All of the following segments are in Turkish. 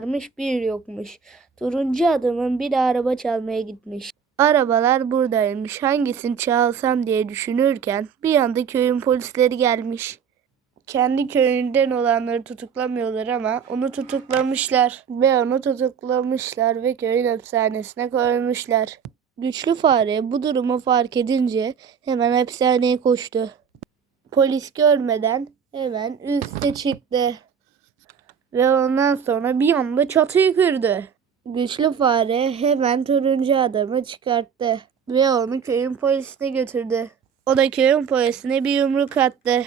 varmış bir yokmuş. Turuncu adamın bir araba çalmaya gitmiş. Arabalar buradaymış. Hangisini çalsam diye düşünürken bir anda köyün polisleri gelmiş. Kendi köyünden olanları tutuklamıyorlar ama onu tutuklamışlar. Ve onu tutuklamışlar ve köyün hapishanesine koymuşlar. Güçlü fare bu durumu fark edince hemen hapishaneye koştu. Polis görmeden hemen üste çıktı. Ve ondan sonra bir anda çatıyı kırdı. Güçlü fare hemen turuncu adamı çıkarttı. Ve onu köyün polisine götürdü. O da köyün polisine bir yumruk attı.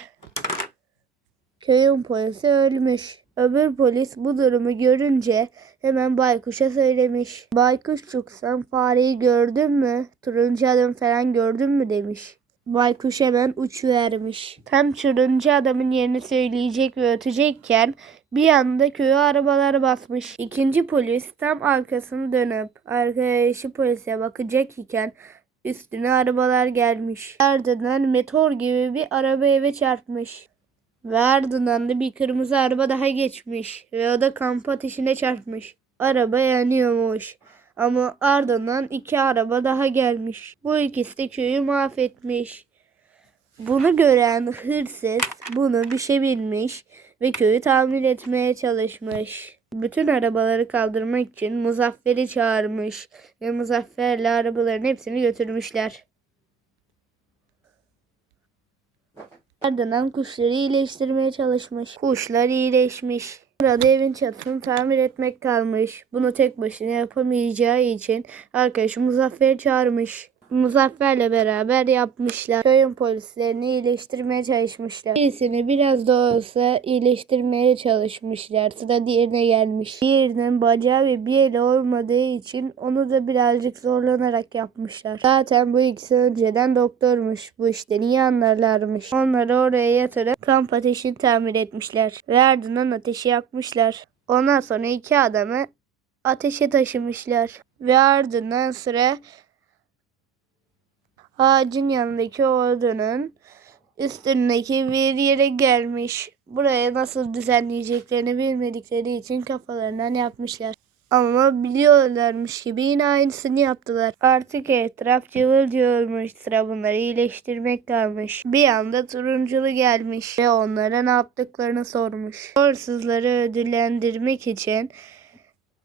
Köyün polisi ölmüş. Öbür polis bu durumu görünce hemen baykuşa söylemiş. Baykuşçuk sen fareyi gördün mü? Turuncu adam falan gördün mü demiş. Baykuş hemen uçuvermiş. Tam turuncu adamın yerini söyleyecek ve ötecekken bir anda köyü arabalar basmış. İkinci polis tam arkasını dönüp arkadaşı polise bakacak iken üstüne arabalar gelmiş. Ardından meteor gibi bir araba eve çarpmış. Ve ardından da bir kırmızı araba daha geçmiş ve o da kamp ateşine çarpmış. Araba yanıyormuş. Ama ardından iki araba daha gelmiş. Bu ikisi de köyü mahvetmiş. Bunu gören hırsız bunu bir şey bilmiş ve köyü tamir etmeye çalışmış. Bütün arabaları kaldırmak için Muzaffer'i çağırmış ve Muzaffer'le arabaların hepsini götürmüşler. Ardından kuşları iyileştirmeye çalışmış. Kuşlar iyileşmiş. Burada evin çatısını tamir etmek kalmış. Bunu tek başına yapamayacağı için arkadaşı Muzaffer'i çağırmış. Muzaffer'le beraber yapmışlar. Köyün polislerini iyileştirmeye çalışmışlar. Birisini biraz da olsa iyileştirmeye çalışmışlar. Sıra diğerine gelmiş. Diğerinin bacağı ve bir eli olmadığı için onu da birazcık zorlanarak yapmışlar. Zaten bu ikisi önceden doktormuş. Bu işten iyi anlarlarmış. Onları oraya yatırıp kamp ateşini tamir etmişler. Ve ardından ateşi yakmışlar. Ondan sonra iki adamı ateşe taşımışlar. Ve ardından sıra ağacın yanındaki odunun üstündeki bir yere gelmiş. Buraya nasıl düzenleyeceklerini bilmedikleri için kafalarından yapmışlar. Ama biliyorlarmış gibi yine aynısını yaptılar. Artık etraf cıvıl cıvılmış. Sıra bunları iyileştirmek kalmış. Bir anda turunculu gelmiş ve onlara ne yaptıklarını sormuş. Hırsızları ödüllendirmek için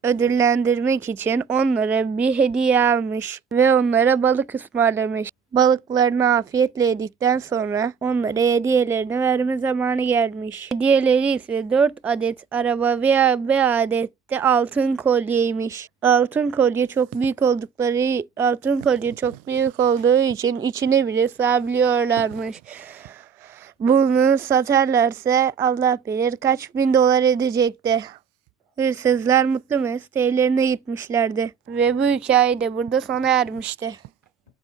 ödüllendirmek için onlara bir hediye almış ve onlara balık ısmarlamış. Balıklarını afiyetle yedikten sonra onlara hediyelerini verme zamanı gelmiş. Hediyeleri ise 4 adet araba veya bir adet de altın kolyeymiş. Altın kolye çok büyük oldukları altın kolye çok büyük olduğu için içine bile sığabiliyorlarmış. Bunu satarlarsa Allah bilir kaç bin dolar edecekti. Hırsızlar mutlu mesut evlerine gitmişlerdi. Ve bu hikaye de burada sona ermişti.